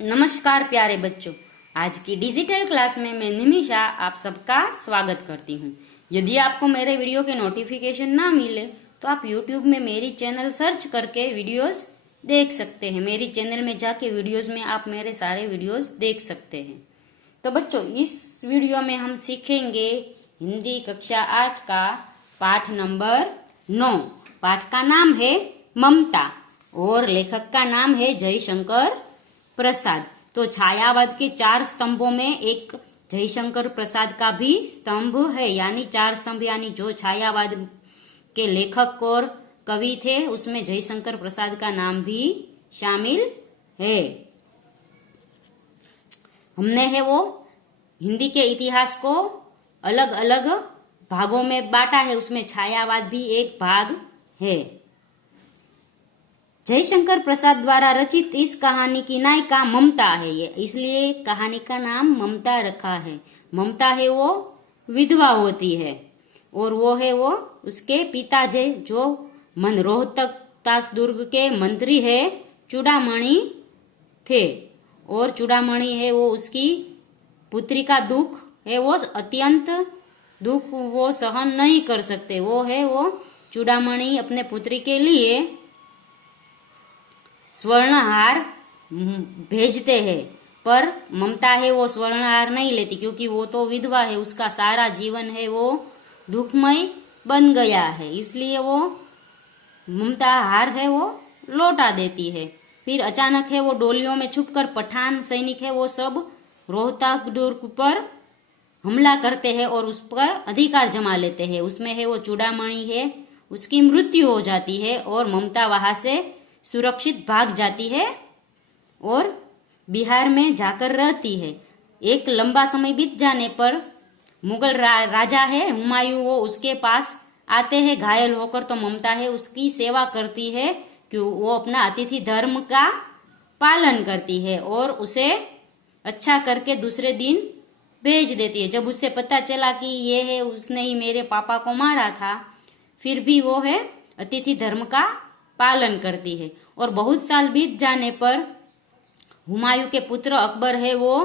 नमस्कार प्यारे बच्चों, आज की डिजिटल क्लास में मैं निमिषा आप सबका स्वागत करती हूँ। यदि आपको मेरे वीडियो के नोटिफिकेशन ना मिले तो आप YouTube में मेरी चैनल सर्च करके वीडियोस देख सकते हैं। मेरी चैनल में जाके वीडियोस में आप मेरे सारे वीडियोस देख सकते हैं। तो बच्चों, इस वीडियो में हम सीखेंगे हिंदी कक्षा 8 का पाठ नंबर 9। पाठ का नाम है ममता और लेखक का नाम है जयशंकर प्रसाद। तो छायावाद के 4 स्तंभों में एक जयशंकर प्रसाद का भी स्तंभ है, यानी 4 स्तंभ, यानी जो छायावाद के लेखक और कवि थे उसमें जयशंकर प्रसाद का नाम भी शामिल है। हमने है वो हिंदी के इतिहास को अलग अलग भागों में बांटा है, उसमें छायावाद भी एक भाग है। जयशंकर प्रसाद द्वारा रचित इस कहानी की नायिका ममता है, ये इसलिए कहानी का नाम ममता रखा है। ममता है वो विधवा होती है और वो है वो उसके पिताजी जो रोहतक दुर्ग के मंत्री है चूड़ामणि थे, और चूड़ामणि है वो उसकी पुत्री का दुख है वो अत्यंत दुख वो सहन नहीं कर सकते। वो है वो चूड़ामणि अपने पुत्री के लिए स्वर्णहार भेजते हैं, पर ममता है वो स्वर्णहार नहीं लेती क्योंकि वो तो विधवा है, उसका सारा जीवन है वो दुखमय बन गया है, इसलिए वो ममता हार है वो लौटा देती है। फिर अचानक है वो डोलियों में छुपकर पठान सैनिक है वो सब रोहतक दुर्ग पर हमला करते हैं और उस पर अधिकार जमा लेते हैं। उसमें है वो चूड़ामणि है उसकी मृत्यु हो जाती है और ममता वहां से सुरक्षित भाग जाती है और बिहार में जाकर रहती है। एक लंबा समय बीत जाने पर मुगल राजा है हुमायूं, वो उसके पास आते हैं घायल होकर, तो ममता है उसकी सेवा करती है कि वो अपना अतिथि धर्म का पालन करती है और उसे अच्छा करके दूसरे दिन भेज देती है। जब उसे पता चला कि ये है उसने ही मेरे पापा को मारा था, फिर भी वो है अतिथि धर्म का पालन करती है। और बहुत साल बीत जाने पर हुमायूं के पुत्र अकबर है वो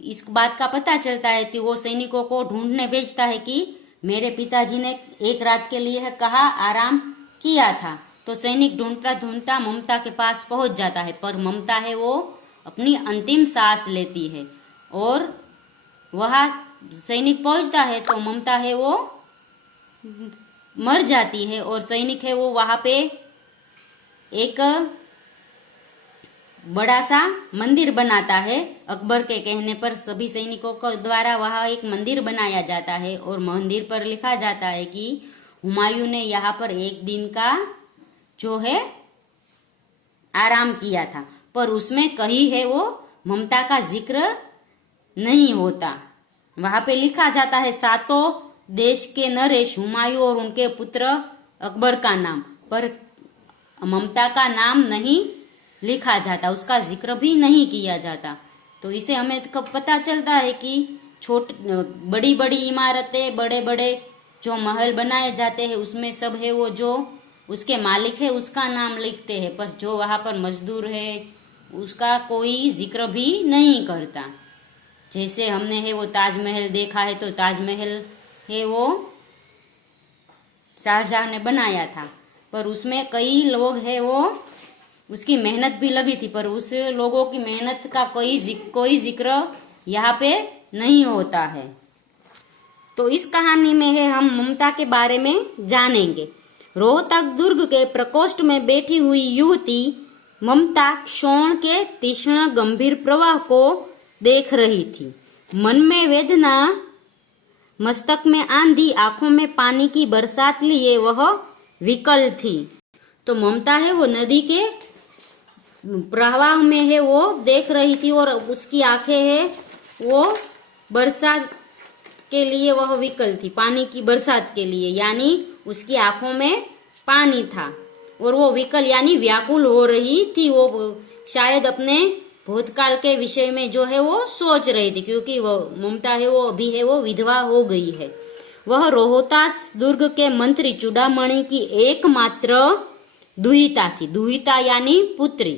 इस बात का पता चलता है कि वो सैनिकों को ढूंढने भेजता है कि मेरे पिताजी ने एक रात के लिए है कहा आराम किया था। तो सैनिक ढूंढता ढूंढता ममता के पास पहुंच जाता है, पर ममता है वो अपनी अंतिम सांस लेती है और वहां सैनिक पहुंचता है तो ममता है वो मर जाती है और सैनिक है वो वहां पे एक बड़ा सा मंदिर बनाता है। अकबर के कहने पर सभी सैनिकों को द्वारा वहां एक मंदिर बनाया जाता है और मंदिर पर लिखा जाता है कि हुमायूं ने यहाँ पर एक दिन का जो है आराम किया था, पर उसमें कहीं है वो ममता का जिक्र नहीं होता। वहां पे लिखा जाता है सातों देश के नरेश हुमायूं और उनके पुत्र अकबर का नाम, पर ममता का नाम नहीं लिखा जाता, उसका जिक्र भी नहीं किया जाता। तो इसे हमें कब पता चलता है कि बड़ी बड़ी इमारतें बड़े बड़े जो महल बनाए जाते हैं उसमें सब है वो जो उसके मालिक है उसका नाम लिखते हैं, पर जो वहां पर मजदूर है उसका कोई जिक्र भी नहीं करता। जैसे हमने है वो ताजमहल देखा है, तो ताजमहल है वो शाहजहां ने बनाया था, पर उसमें कई लोग है वो उसकी मेहनत भी लगी थी, पर उस लोगों की मेहनत का कोई जिक्र यहाँ पे नहीं होता है। तो इस कहानी में है हम ममता के बारे में जानेंगे। रोहतक दुर्ग के प्रकोष्ठ में बैठी हुई युवती ममता क्षोण के तीक्ष्ण गंभीर प्रवाह को देख रही थी। मन में वेदना, मस्तक में आंधी, आंखों में पानी की बरसात लिए वह विकल थी। तो ममता है वो नदी के प्रवाह में है वो देख रही थी और उसकी आंखें है वो बरसात के लिए वह विकल थी, पानी की बरसात के लिए, यानी उसकी आंखों में पानी था और वो विकल यानी व्याकुल हो रही थी। वो शायद अपने भूतकाल के विषय में जो है वो सोच रही थी, क्योंकि वो ममता है वो अभी है वो विधवा हो गई है। वह रोहतास दुर्ग के मंत्री चूड़ामणि की एकमात्र दुहिता थी। दुहिता यानी पुत्री।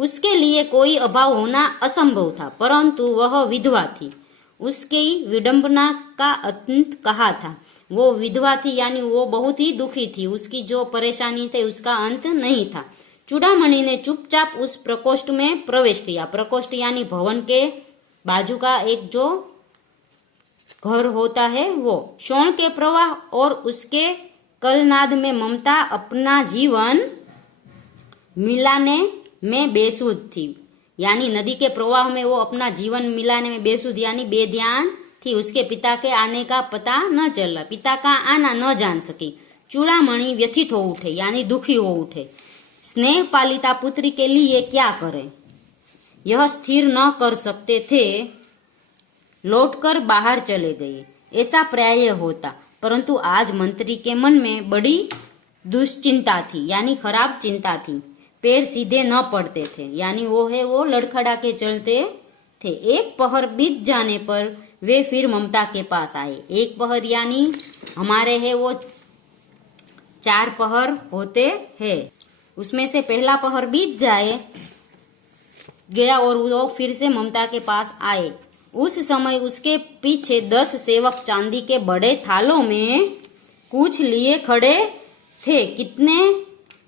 उसके लिए कोई अभाव होना असंभव था, परंतु वह विधवा थी। उसकी विडंबना का अंत कहा था। वो विधवा थी यानी वो बहुत ही दुखी थी, उसकी जो परेशानी थी उसका अंत नहीं था। चूड़ामणि ने चुपचाप उस प्रकोष्ठ में प्रवेश किया। प्रकोष्ठ यानी भवन के बाजू का एक जो घर होता है वो। शोण के प्रवाह और उसके कलनाद में ममता अपना जीवन मिलाने में बेसुध थी, यानी नदी के प्रवाह में वो अपना जीवन मिलाने में बेसुध यानी बेध्यान थी। उसके पिता के आने का पता न चला, पिता का आना न जान सकी। चूड़ामणि व्यथित हो उठे यानी दुखी हो उठे। स्नेह पालिता पुत्री के लिए क्या करे, यह स्थिर न कर सकते थे। लौटकर बाहर चले गए, ऐसा प्राय होता। परंतु आज मंत्री के मन में बड़ी दुश्चिंता थी यानी खराब चिंता थी। पैर सीधे न पड़ते थे यानी वो लड़खड़ा के चलते थे। एक पहर बीत जाने पर वे फिर ममता के पास आए। एक पहर यानी हमारे है वो 4 पहर होते हैं, उसमें से पहला पहर बीत गया और वो फिर से ममता के पास आए। उस समय उसके पीछे 10 सेवक चांदी के बड़े थालों में कुछ लिए खड़े थे। कितने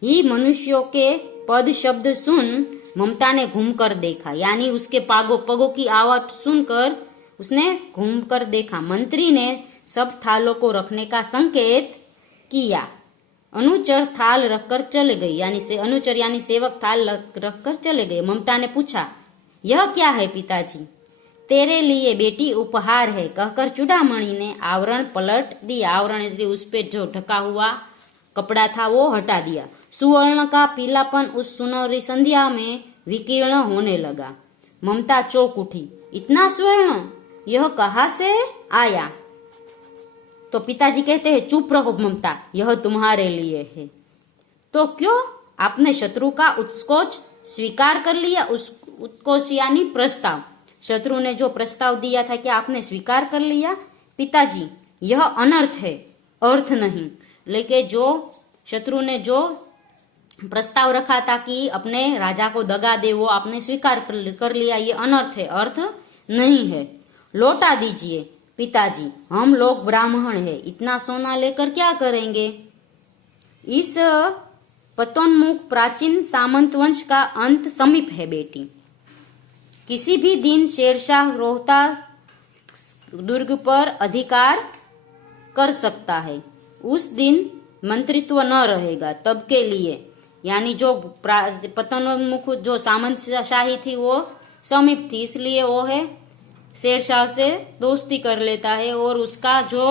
ही मनुष्यों के पद शब्द सुन ममता ने घूमकर देखा, यानी उसके पगों की आवाज सुनकर उसने घूमकर देखा। मंत्री ने सब थालों को रखने का संकेत किया। अनुचर थाल रखकर चले गए, अनुचर यानी सेवक थाल रखकर चले गए। ममता ने पूछा, यह क्या है पिताजी? तेरे लिए बेटी उपहार है, कहकर चूड़ामणि ने आवरण पलट दिया। आवरण इसलिए उस पे जो ढका हुआ कपड़ा था वो हटा दिया। सुवर्ण का पीलापन उस सुनहरी संध्या में विकीर्ण होने लगा। ममता चौंक उठी, इतना स्वर्ण, यह कहाँ से आया? तो पिताजी कहते हैं, चुप रहो ममता, यह तुम्हारे लिए है। तो क्यों? आपने शत्रु का उत्कोच स्वीकार कर लिया। उत्कोच यानी प्रस्ताव। शत्रु ने जो प्रस्ताव दिया था क्या आपने स्वीकार कर लिया? पिताजी, यह अनर्थ है, अर्थ नहीं। लेकिन जो शत्रु ने जो प्रस्ताव रखा था कि अपने राजा को दगा दे, वो आपने स्वीकार कर लिया, ये अनर्थ है, अर्थ नहीं है। लौटा दीजिए पिताजी, हम लोग ब्राह्मण हैं, इतना सोना लेकर क्या करेंगे? इस पतोन्मुख प्राचीन सामंत वंश का अंत समीप है बेटी। किसी भी दिन शेरशाह रोहतास दुर्ग पर अधिकार कर सकता है। उस दिन मंत्रित्व न रहेगा तब के लिए, यानी जो पतनोन्मुख जो सामंत शाही थी वो समीप थी, इसलिए वो है शेरशाह से दोस्ती कर लेता है और उसका जो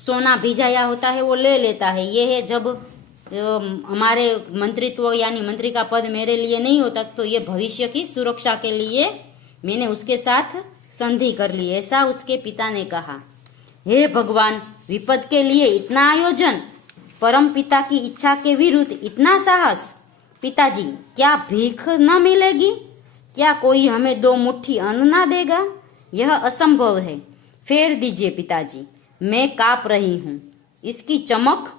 सोना भिजाया होता है वो ले लेता है। ये है जब हमारे मंत्रित्व यानी मंत्री का पद मेरे लिए नहीं होता तो ये भविष्य की सुरक्षा के लिए मैंने उसके साथ संधि कर ली, ऐसा उसके पिता ने कहा। हे भगवान, विपद के लिए इतना आयोजन, परम पिता की इच्छा के विरुद्ध इतना साहस। पिताजी, क्या भीख न मिलेगी? क्या कोई हमें 2 मुट्ठी अन्न ना देगा? यह असंभव है। फेर दीजिए पिताजी, मैं कांप रही हूं। इसकी चमक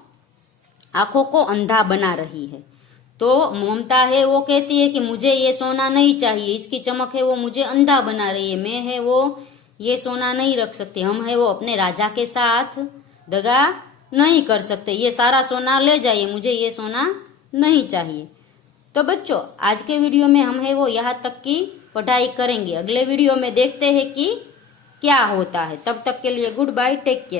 आंखों को अंधा बना रही है। तो ममता है वो कहती है कि मुझे ये सोना नहीं चाहिए, इसकी चमक है वो मुझे अंधा बना रही है, मैं है वो ये सोना नहीं रख सकती, हम है वो अपने राजा के साथ दगा नहीं कर सकते, ये सारा सोना ले जाइए, मुझे ये सोना नहीं चाहिए। तो बच्चों, आज के वीडियो में हम है वो यहाँ तक की पढ़ाई करेंगे। अगले वीडियो में देखते हैं कि क्या होता है। तब तक के लिए गुड बाय, टेक केयर।